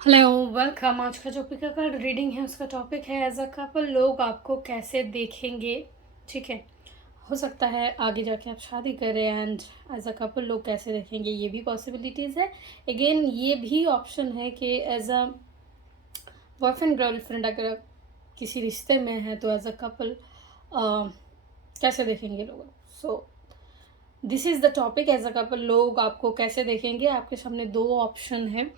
Hello welcome. आज का जो पिका कार्ड रीडिंग है उसका टॉपिक है एज अ कपल लोग आपको कैसे देखेंगे। ठीक है, हो सकता है आगे जाके आप शादी करें एंड एज अ कपल लोग कैसे देखेंगे, ये भी पॉसिबिलिटीज़ है। अगेन ये भी ऑप्शन है कि एज अ बॉयफ्रेंड गर्लफ्रेंड अगर आप किसी रिश्ते में है तो एज अ कपल कैसे देखेंगे लोग। So this is the topic, as a couple लोग आपको कैसे देखेंगे। आपके सामने दो ऑप्शन है।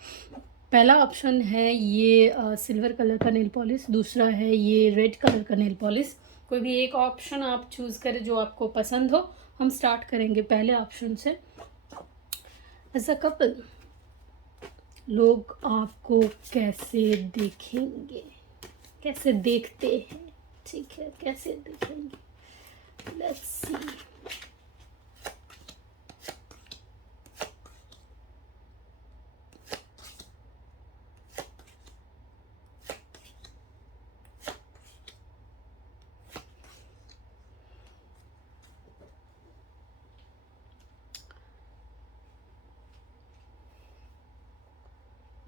पहला ऑप्शन है ये सिल्वर कलर का नेल पॉलिश, दूसरा है ये रेड कलर का नेल पॉलिश। कोई भी एक ऑप्शन आप चूज़ करें जो आपको पसंद हो। हम स्टार्ट करेंगे पहले ऑप्शन से। एज अ कपल लोग आपको कैसे देखेंगे, कैसे देखते हैं। ठीक है, कैसे देखेंगे, लेट्स सी।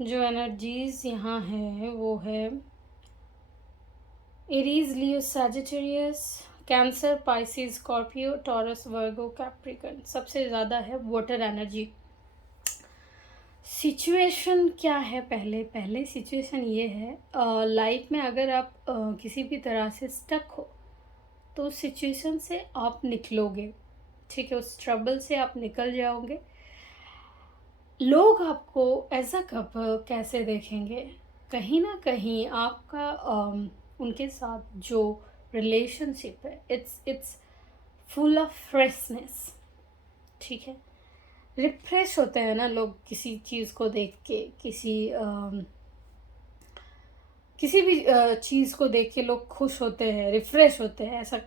जो एनर्जीज यहाँ है वो है Aries, Leo, Sagittarius, Cancer, Pisces, Scorpio, Taurus, Virgo, Capricorn. सबसे ज़्यादा है वाटर एनर्जी। सिचुएशन क्या है, पहले पहले सिचुएशन ये है लाइफ में अगर आप किसी भी तरह से स्टक हो तो उस सिचुएशन से आप निकलोगे। ठीक है, उस ट्रबल से आप निकल जाओगे। लोग आपको एज अ कपल कैसे देखेंगे, कहीं ना कहीं आपका उनके साथ जो रिलेशनशिप है इट्स फुल ऑफ फ्रेशनेस। ठीक है, रिफ्रेश होते हैं ना लोग किसी चीज़ को देख के, किसी भी चीज़ को देख के लोग खुश होते हैं, रिफ्रेश होते हैं ऐसा।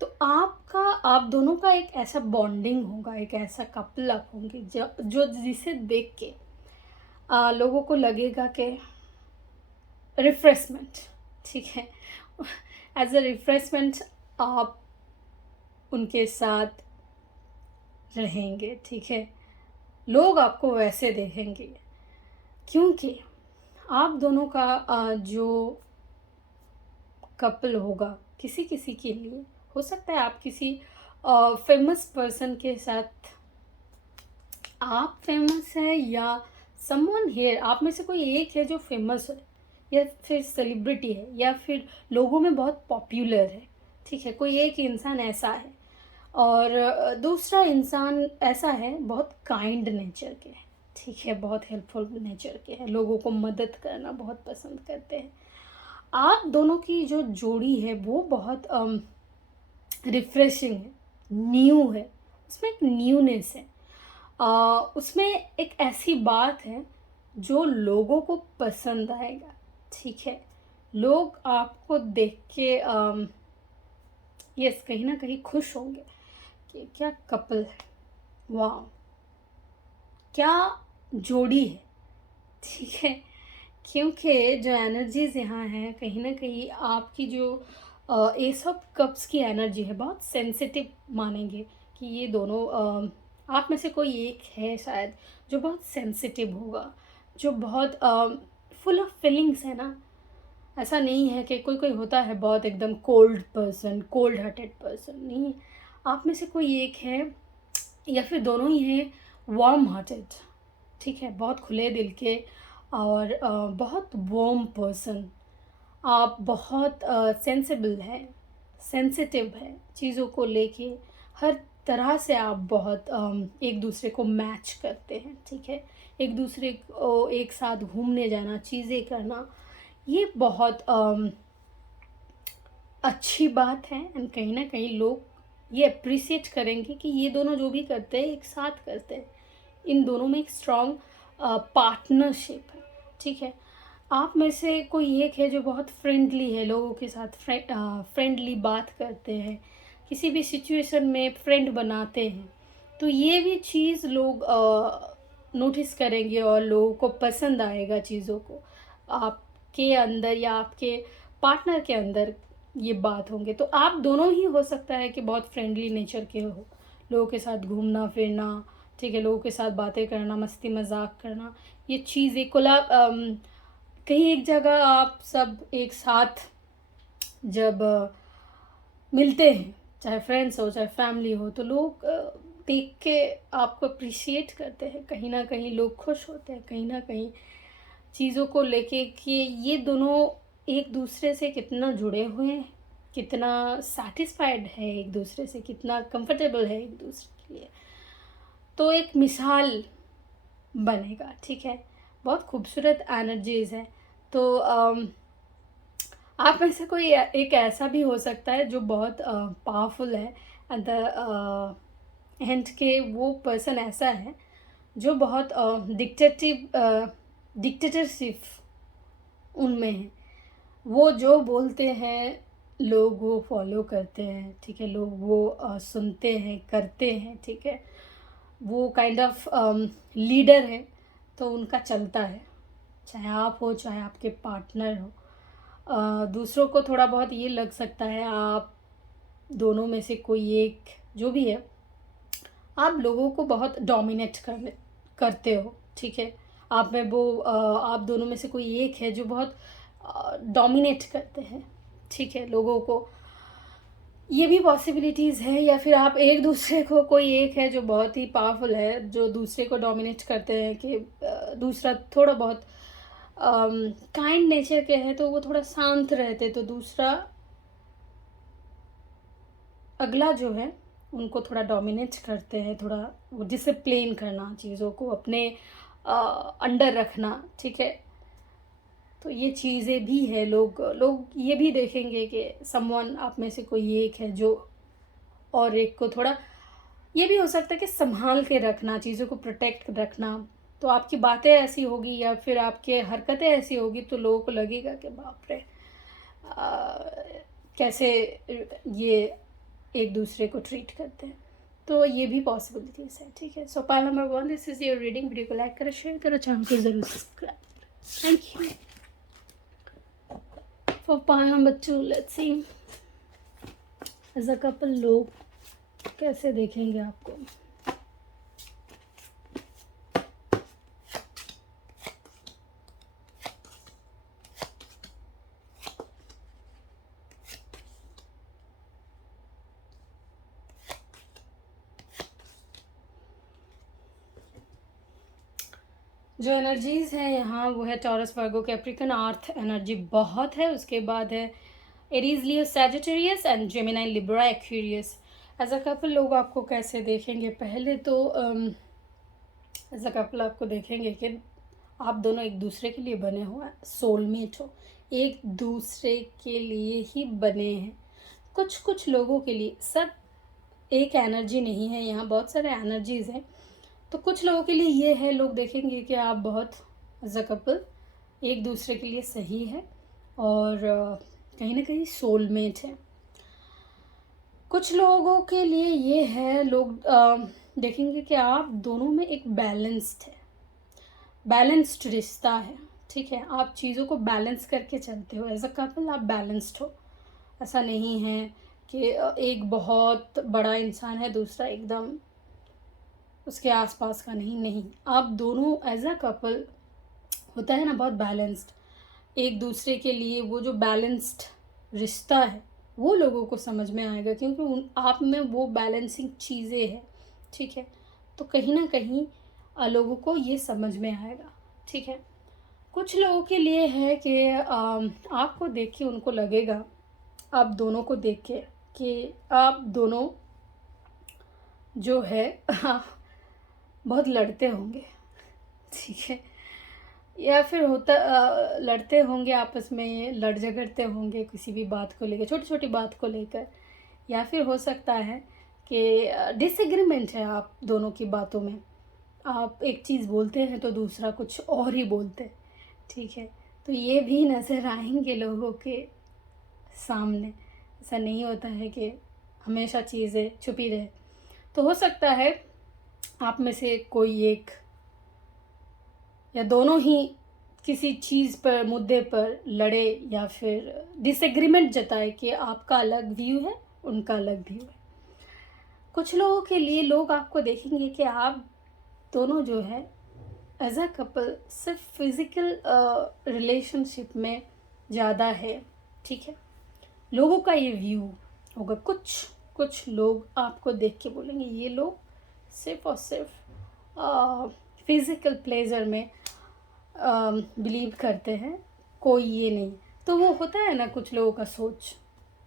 तो आपका, आप दोनों का एक ऐसा बॉन्डिंग होगा, एक ऐसा कपल अप होंगे जो जिसे देख के लोगों को लगेगा कि रिफ्रेशमेंट। ठीक है, एज अ रिफ्रेशमेंट आप उनके साथ रहेंगे। ठीक है, लोग आपको वैसे देखेंगे क्योंकि आप दोनों का जो कपल होगा किसी किसी के लिए हो सकता है आप किसी फेमस पर्सन के साथ, आप फेमस है या समवन हियर, आप में से कोई एक है जो फेमस है या फिर सेलिब्रिटी है या फिर लोगों में बहुत पॉपुलर है। ठीक है, कोई एक इंसान ऐसा है और दूसरा इंसान ऐसा है बहुत काइंड नेचर के है। ठीक है, बहुत हेल्पफुल नेचर के हैं, लोगों को मदद करना बहुत पसंद करते हैं। आप दोनों की जो जोड़ी है वो बहुत रिफ्रेशिंग है, न्यू है, उसमें एक न्यूनेस है। उसमें एक ऐसी बात है जो लोगों को पसंद आएगा। ठीक है, लोग आपको देख के यस कहीं ना कहीं खुश होंगे कि क्या कपल है, वाह क्या जोड़ी है। ठीक है, क्योंकि जो एनर्जीज यहाँ हैं कहीं ना कहीं आपकी जो एस ऑफ कप्स की एनर्जी है बहुत सेंसिटिव मानेंगे कि ये दोनों आप में से कोई एक है शायद जो बहुत सेंसिटिव होगा, जो बहुत फुल ऑफ फीलिंग्स है ना। ऐसा नहीं है कि कोई कोई होता है बहुत एकदम cold person, cold hearted person, नहीं। आप में से कोई एक है या फिर दोनों ही हैं वार्म हार्टेड। ठीक है, बहुत खुले दिल के और बहुत वार्म पर्सन। आप बहुत सेंसिबल है, सेंसिटिव है चीज़ों को लेके, हर तरह से आप बहुत एक दूसरे को मैच करते हैं। ठीक है, एक दूसरे को एक साथ घूमने जाना, चीज़ें करना, ये बहुत अच्छी बात है। एंड कहीं ना कहीं लोग ये अप्रिसिएट करेंगे कि ये दोनों जो भी करते हैं एक साथ करते हैं, इन दोनों में एक स्ट्रॉन्ग पार्टनरशिप है। ठीक है, आप में से कोई एक है जो बहुत फ्रेंडली है, लोगों के साथ फ्रेंडली बात करते हैं, किसी भी सिचुएशन में फ्रेंड बनाते हैं। तो ये भी चीज़ लोग नोटिस करेंगे और लोगों को पसंद आएगा चीज़ों को। आपके अंदर या आपके पार्टनर के अंदर ये बात होंगे तो आप दोनों ही हो सकता है कि बहुत फ्रेंडली नेचर के हो, लोगों के साथ घूमना फिरना। ठीक है, लोगों के साथ बातें करना, मस्ती मजाक करना, ये चीज़ एक खुला कहीं एक जगह आप सब एक साथ जब मिलते हैं, चाहे फ्रेंड्स हो चाहे फैमिली हो, तो लोग देख के आपको अप्रिशिएट करते हैं, कहीं ना कहीं लोग खुश होते हैं, कहीं ना कहीं चीज़ों को लेके कि ये दोनों एक दूसरे से कितना जुड़े हुए हैं, कितना सेटिस्फाइड है एक दूसरे से, कितना कंफर्टेबल है एक दूसरे के लिए। तो एक मिसाल बनेगा, ठीक है। बहुत खूबसूरत एनर्जीज है। तो आप में से कोई एक ऐसा भी हो सकता है जो बहुत पावरफुल है, एट द एंड के वो पर्सन ऐसा है जो बहुत डिक्टेटरशिप उनमें है। वो जो बोलते हैं लोग वो फॉलो करते हैं, ठीक है। लोग वो सुनते हैं, करते हैं, ठीक है। वो काइंड ऑफ लीडर है, तो उनका चलता है, चाहे आप हो चाहे आपके पार्टनर हो। दूसरों को थोड़ा बहुत ये लग सकता है आप दोनों में से कोई एक जो भी है, आप लोगों को बहुत डोमिनेट करते हो, ठीक है। आप में वो आप दोनों में से कोई एक है जो बहुत डोमिनेट करते हैं, ठीक है, लोगों को। ये भी पॉसिबिलिटीज़ है। या फिर आप एक दूसरे को, कोई एक है जो बहुत ही पावरफुल है, जो दूसरे को डोमिनेट करते हैं कि दूसरा थोड़ा बहुत काइंड नेचर के हैं तो वो थोड़ा शांत रहते, तो दूसरा अगला जो है उनको थोड़ा डोमिनेट करते हैं, थोड़ा वो डिसिप्लिन करना, चीज़ों को अपने अंडर रखना, ठीक है। तो ये चीज़ें भी है। लोग लोग ये भी देखेंगे कि समवन आप में से कोई एक है जो, और एक को थोड़ा ये भी हो सकता है कि संभाल के रखना, चीज़ों को प्रोटेक्ट रखना। तो आपकी बातें ऐसी होगी या फिर आपके हरकतें ऐसी होगी तो लोगों को लगेगा कि बाप रे, कैसे ये एक दूसरे को ट्रीट करते हैं। तो ये भी पॉसिबिलिटीज़ है, ठीक है। So pile number 1, this is your reading. Video को लाइक करो, शेयर करो, चैनल को ज़रूर सब्सक्राइब करो। Thank you. For pile number 2, let's see as a couple लोग कैसे देखेंगे आपको। जो एनर्जीज़ हैं यहाँ वो है Taurus, Virgo, Capricorn, earth energy बहुत है। उसके बाद है Aries, Leo, Sagittarius and Gemini, Libra, Aquarius. As a couple लोग आपको कैसे देखेंगे? पहले तो एज अ कपल आपको देखेंगे कि आप दोनों एक दूसरे के लिए बने हो, सोलमेट हो, एक दूसरे के लिए ही बने हैं। कुछ कुछ लोगों के लिए, सब एक एनर्जी नहीं है, यहाँ बहुत सारे एनर्जीज़ हैं। तो कुछ लोगों के लिए ये है, लोग देखेंगे कि आप बहुत एज अ कपल एक दूसरे के लिए सही है और कहीं ना कहीं सोलमेट है। कुछ लोगों के लिए ये है, लोग देखेंगे कि आप दोनों में एक बैलेंस्ड है, बैलेंस्ड रिश्ता है, ठीक है। आप चीज़ों को बैलेंस करके चलते हो, एज अ कपल आप बैलेंस्ड हो। ऐसा नहीं है कि एक बहुत बड़ा इंसान है, दूसरा एकदम उसके आसपास का नहीं। नहीं, आप दोनों एज अ कपल होता है ना बहुत बैलेंस्ड, एक दूसरे के लिए। वो जो बैलेंस्ड रिश्ता है वो लोगों को समझ में आएगा, क्योंकि आप में वो बैलेंसिंग चीज़ें हैं, ठीक है। तो कहीं ना कहीं लोगों को ये समझ में आएगा, ठीक है। कुछ लोगों के लिए है कि आपको देख के उनको लगेगा, आप दोनों को देख के, कि आप दोनों जो है बहुत लड़ते होंगे, ठीक है। या फिर होता लड़ते होंगे आपस में, लड़ झगड़ते होंगे किसी भी बात को लेकर, छोटी छोटी बात को लेकर। या फिर हो सकता है कि डिसएग्रीमेंट है आप दोनों की बातों में, आप एक चीज़ बोलते हैं तो दूसरा कुछ और ही बोलते हैं, ठीक है। तो ये भी नज़र आएंगे लोगों के सामने। ऐसा नहीं होता है कि हमेशा चीज़ें छुपी रहे। तो हो सकता है आप में से कोई एक या दोनों ही किसी चीज़ पर, मुद्दे पर लड़े या फिर डिसएग्रीमेंट जताए कि आपका अलग व्यू है, उनका अलग व्यू है। कुछ लोगों के लिए लोग आपको देखेंगे कि आप दोनों जो है एज अ कपल सिर्फ फिज़िकल रिलेशनशिप में ज़्यादा है, ठीक है। लोगों का ये व्यू होगा, कुछ लोग आपको देख के बोलेंगे ये लोग सिर्फ और सिर्फ फिज़िकल प्लेजर में बिलीव करते हैं, कोई ये नहीं। तो वो होता है ना कुछ लोगों का सोच,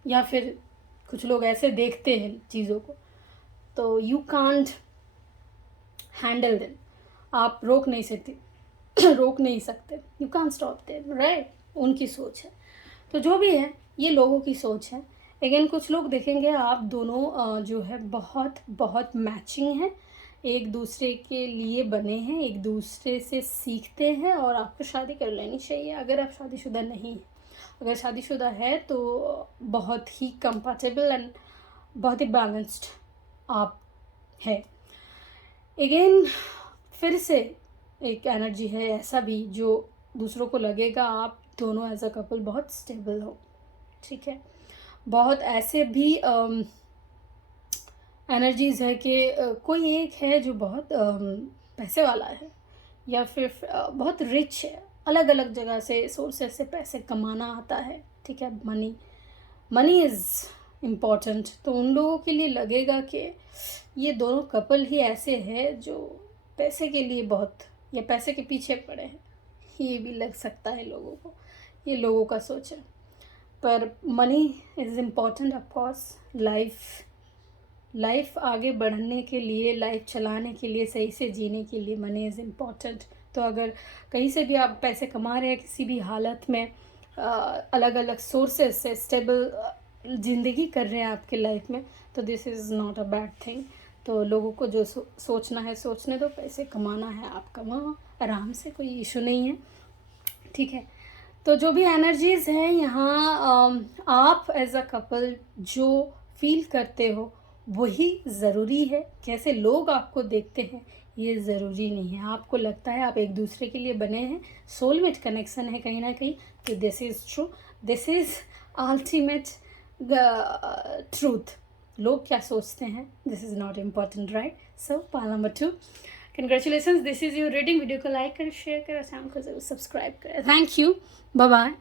या फिर कुछ लोग ऐसे देखते हैं चीज़ों को, तो यू कांट हैंडल देम, आप रोक नहीं सकते, you can't stop them, right. उनकी सोच है, तो जो भी है ये लोगों की सोच है। अगेन कुछ लोग देखेंगे आप दोनों जो है बहुत बहुत मैचिंग है, एक दूसरे के लिए बने हैं, एक दूसरे से सीखते हैं, और आपको शादी कर लेनी चाहिए अगर आप शादीशुदा नहीं हैं। अगर शादीशुदा है तो बहुत ही कंफर्टेबल एंड बहुत ही बैलेंस्ड आप है। अगेन फिर से एक एनर्जी है ऐसा भी जो दूसरों को लगेगा आप दोनों एज अ कपल बहुत स्टेबल हो, ठीक है। बहुत ऐसे भी एनर्जीज़ है कि कोई एक है जो बहुत पैसे वाला है, या फिर बहुत रिच है, अलग अलग जगह से सोर्सेस से पैसे कमाना आता है, ठीक है। मनी इज़ इम्पॉर्टेंट, तो उन लोगों के लिए लगेगा कि ये दोनों कपल ही ऐसे हैं जो पैसे के लिए बहुत, या पैसे के पीछे पड़े हैं, ये भी लग सकता है लोगों को, ये लोगों का सोच है। पर money is important of course, life आगे बढ़ने के लिए, लाइफ चलाने के लिए, सही से जीने के लिए मनी इज़ इम्पॉर्टेंट। तो अगर कहीं से भी आप पैसे कमा रहे हैं किसी भी हालत में, अलग अलग सोर्सेस से स्टेबल ज़िंदगी कर रहे हैं आपके लाइफ में, तो this is not a bad thing. तो लोगों को जो सोचना है सोचने दो, पैसे कमाना है आप कमाओ आराम से, कोई इशू नहीं है, ठीक है। तो जो भी एनर्जीज़ हैं यहाँ, आप एज अ कपल जो फील करते हो वही ज़रूरी है। कैसे लोग आपको देखते हैं ये ज़रूरी नहीं है। आपको लगता है आप एक दूसरे के लिए बने हैं, सोलमेट कनेक्शन है कहीं ना कहीं, तो this is true, this is ultimate truth. लोग क्या सोचते हैं this is not important, right. So pile number 2, congratulations, this is your reading. Video को लाइक करें, शेयर करें, चैनल को जरूर सब्सक्राइब करें। Thank you, bye bye.